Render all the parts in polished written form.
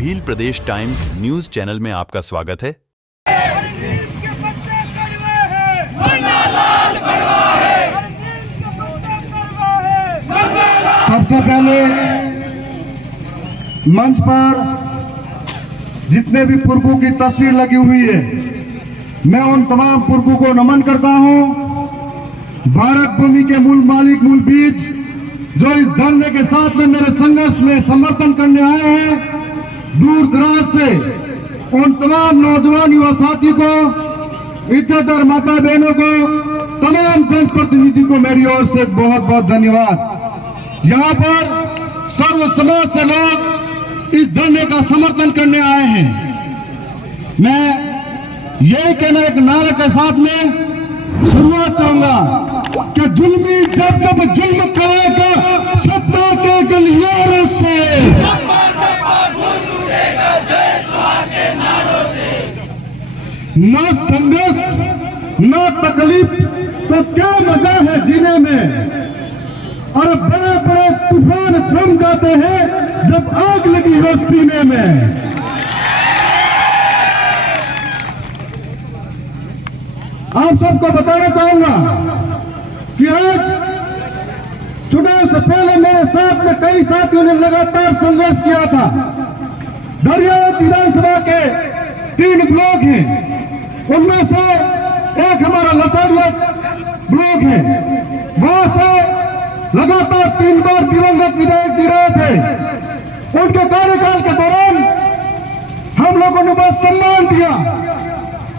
भील प्रदेश times news channel में आपका स्वागत है। सबसे पहले मंच पर जितने भी पुरखों की तस्वीर लगी हुई है, मैं उन तमाम पुरखों को नमन करता हूं। भारत भूमि के मूल मालिक, मूल बीज जो इस धरने के साथ में मेरे संघर्ष में समर्थन करने आए हैं, दूर दराज से उन तमाम नौजवान युवा साथी को, इज्जतदार माता बहनों को, तमाम जनप्रतिनिधि को मेरी ओर से बहुत बहुत धन्यवाद। यहाँ पर सर्व समाज से लोग इस धरने का समर्थन करने आए हैं। मैं यही कहना एक नारे के साथ में शुरुआत करूंगा कि जुल्मी जब जब जुल्म करेगा सत्ता के गलियारों से, ना संघर्ष ना तकलीफ तो क्या मजा है जीने में। और बड़े बड़े तूफान थम जाते हैं जब आग लगी हो सीने में। आप सबको बताना चाहूंगा कि आज चुनाव से पहले मेरे साथ में कई साथियों ने लगातार संघर्ष किया था। दरियावत विधानसभा के 3 ब्लॉक हैं, उनमें से एक हमारा लसाड़िया ब्लॉक है। वहां से लगातार 3 बार दिवंगत विधायक जी रहे थे। उनके कार्यकाल के दौरान हम लोगों ने बहुत सम्मान दिया।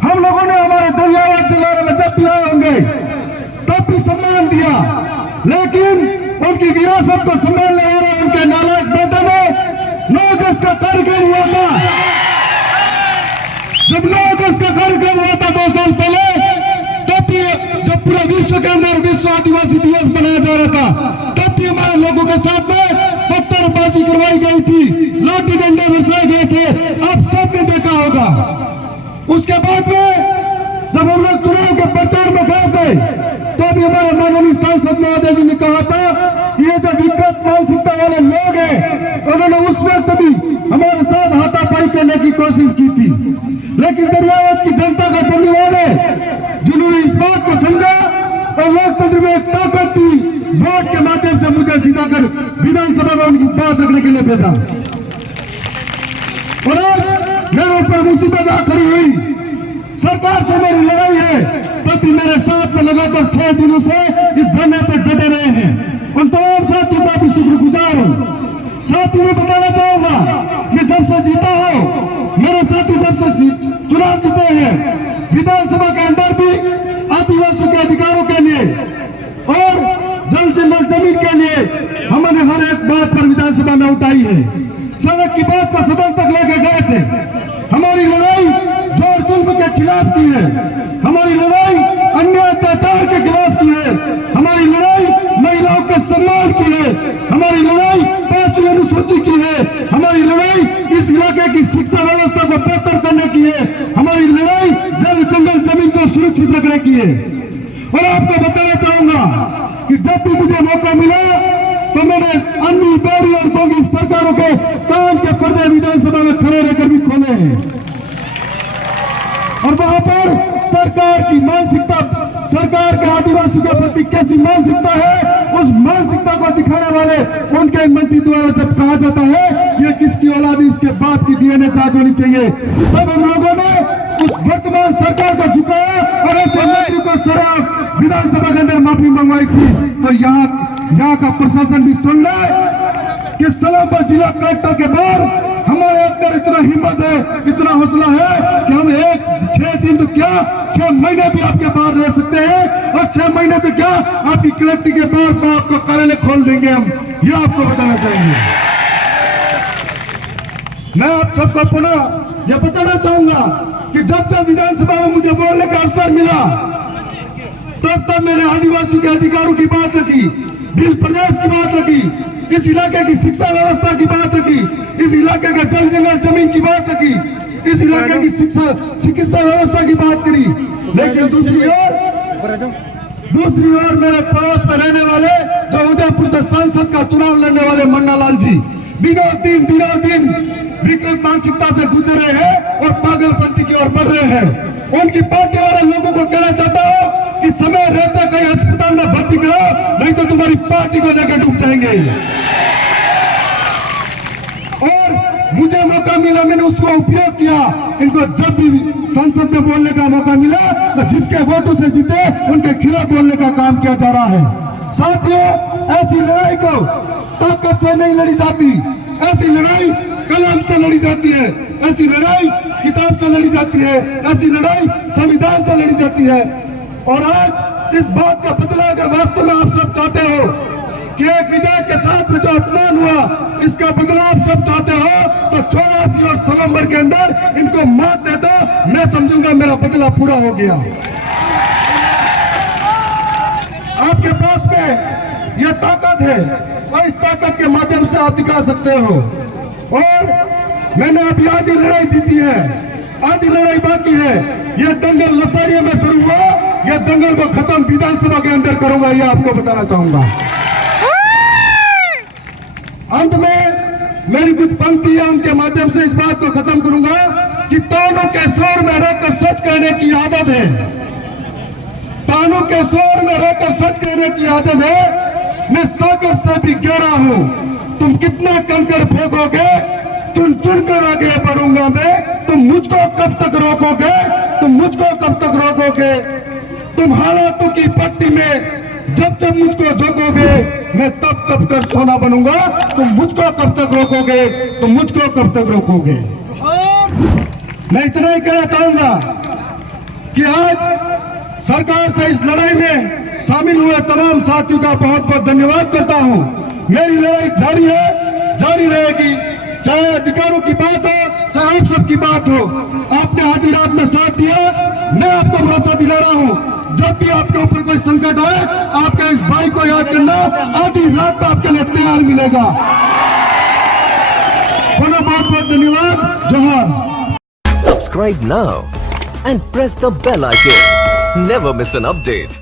हम लोगों ने हमारे दरियावत जिले में जब भी आए होंगे तब भी सम्मान दिया, लेकिन उनकी विरासत को संभालने वाले उनके नालायक बेटे ने 9 अगस्त का कार्यक्रम हुआ था। जब 9 अगस्त का कार्यक्रम हुआ था 2 साल पहले, तब भी जब पूरा विश्व के अंदर विश्व आदिवासी दिवस मनाया जा रहा था, तब भी हमारे लोगों के साथ में पत्थरबाजी करवाई गई थी, लाठी डंडे बरसाए गए थे। आप सबने देखा होगा। उसके बाद में जब हम लोग चुनाव के प्रचार में गए थे, तो भी हमारे माननीय सांसद महोदय जी ने कहा था कि ये जो विकृत मानसिकता वाले लोग हैं, उन्होंने उस वक्त भी हमारे साथ हाथापाई करने की कोशिश की थी। लेकिन दरियावत की जनता का बोलने वाले जिन्होंने इस बात को समझा और लोकतंत्र में एक ताकत थी, वोट के माध्यम से मुझे जिताकर विधानसभा में उनकी बात रखने के लिए भेजा। और आज मेरे ऊपर मुसीबत आ खड़ी हुई, सरकार से मेरी लड़ाई है, तब भी मेरे साथ में लगातार 6 दिनों से इस धरने पर डटे रहे हैं। उन तमाम साथियों का भी शुक्रगुजार हूं। साथियों में बताना चाहूंगा कि जब से जीता हो, मेरे साथी सबसे चुनाव जीते हैं विधानसभा के अंदर भी आदिवासियों के अधिकारों के लिए और जल जंगल जमीन के लिए हमने हर एक बात पर विधानसभा में उठाई है। सड़क की बात को सदन तक लेके गए थे। हमारी लड़ाई जोर जुल्म के खिलाफ की है, हमारी लड़ाई अन्याय अत्याचार के खिलाफ की है, हमारी लड़ाई महिलाओं के सम्मान की है, हमारी लड़ाई 5वीं अनुसूची की है, हमारी लड़ाई इस इलाके की शिक्षा व्यवस्था को बेहतर करने की है, हमारी लड़ाई जल जंगल जमीन को सुरक्षित रखने की है। और आपको बताना चाहूंगा कि जब भी मुझे मौका मिला तो मैंने अन्नी, बेरी और गोंगी सरकारों के काम के पर्दे विधानसभा में खड़े रहकर भी खोले हैं। और वहां पर सरकार की मानसिकता, सरकार के आदिवासियों के प्रति कैसी मानसिकता है, उस मानसिकता को दिखाने वाले उनके मंत्री द्वारा जब कहा जाता है ये किसकी औलाद, इसके बाप की डीएनए जांच होनी चाहिए, तब हम लोगों ने उस वर्तमान सरकार को झुकाया और ऐसे मंत्री को सराफ विधानसभा के अंदर माफी मंगवाई थी। तो यहाँ का प्रशासन भी सुन ले कि सलामपुर जिला कलेक्टर के बाद हमारे अंदर इतना हिम्मत है, इतना हौसला है कि हम 6 दिन तो क्या 6 महीने भी आपके बाहर रह सकते हैं, और 6 महीने तो क्या आपकी कलेक्टर के बाहर आपको कार्यालय खोल देंगे हम। ये आपको बताना चाहिए। मैं आप सबको पुनः यह बताना चाहूंगा कि जब जब विधानसभा में मुझे बोलने का अवसर मिला, तब मैंने आदिवासियों के अधिकारों की बात रखी, भील प्रदेश की बात रखी, इस इलाके की शिक्षा व्यवस्था की बात रखी, इस इलाके के जल जंगल जमीन की बात रखी, इस इलाके की चिकित्सा व्यवस्था की बात करी। लेकिन दूसरी ओर मेरे पड़ोस में रहने वाले जो उदयपुर से संसद का चुनाव लड़ने वाले मन्ना लाल जी दिनों दिन विकृत मानसिकता से गुजर रहे हैं और पागलपंती की ओर बढ़ रहे हैं। उनकी पार्टी वाले लोगों को कहना चाहता हूं कि समय रहते कहीं अस्पताल में भर्ती करो, नहीं तो तुम्हारी पार्टी को लेकर डूब जाएंगे। और मुझे मौका मिला, मैंने उसको उपयोग किया। इनको जब भी संसद में बोलने का मौका मिला तो जिसके वोटों से जीते उनके खिलाफ बोलने का काम किया जा रहा है। साथियों, ऐसी लड़ाई को ताकत से नहीं लड़ी जाती, ऐसी लड़ाई कलम से लड़ी जाती है, ऐसी लड़ाई किताब से लड़ी जाती है, ऐसी लड़ाई संविधान से लड़ी जाती है। और आज इस बात का बदला अगर वास्तव में आप सब चाहते हो कि एक विधायक के साथ में जो अपमान हुआ, इसका बदला आप सब चाहते हो, तो 84 और नवंबर के अंदर इनको मात दे दो। मैं समझूंगा मेरा बदला पूरा हो गया। आपके पास में यह ताकत है और इस ताकत के माध्यम से आप दिखा सकते हो। और मैंने अभी आधी लड़ाई जीती है, आधी लड़ाई बाकी है। यह दंगल लसाड़िया में शुरू हुआ, यह दंगल को खत्म विधानसभा के अंदर करूंगा, यह आपको बताना चाहूंगा। अंत में मेरी कुछ पंक्तियां उनके माध्यम से इस बात को खत्म करूंगा कि तानों के शोर में रहकर सच कहने की आदत है, तानों के शोर में रहकर सच कहने की आदत है। मैं सागर से भी गहरा हूं, तुम कितने कंकड़ फेंकोगे, चुन चुन कर आगे बढ़ूंगा मैं। तुम मुझको कब तक रोकोगे, तुम मुझको कब तक रोकोगे। तुम हालातों की पट्टी में जब जब मुझको झोंकोगे, मैं तब तब कर सोना बनूंगा। तुम मुझको कब तक रोकोगे, तुम मुझको कब तक रोकोगे। मैं इतना ही कहना चाहूंगा कि आज सरकार से इस लड़ाई में शामिल हुए तमाम साथियों का बहुत बहुत धन्यवाद करता हूं। मेरी लड़ाई जारी है, जारी रहेगी, चाहे अधिकारों की बात हो, चाहे आप सबकी बात हो। आपने आधी रात में साथ दिया, मैं आपको भरोसा दिला रहा हूं, जब भी आपके ऊपर कोई संकट आए, आपके इस भाई को याद करना, आधी रात में आपके लिए तैयार मिलेगा। बहुत बहुत धन्यवाद। जोहार। Subscribe now and press the bell icon. Never miss an update.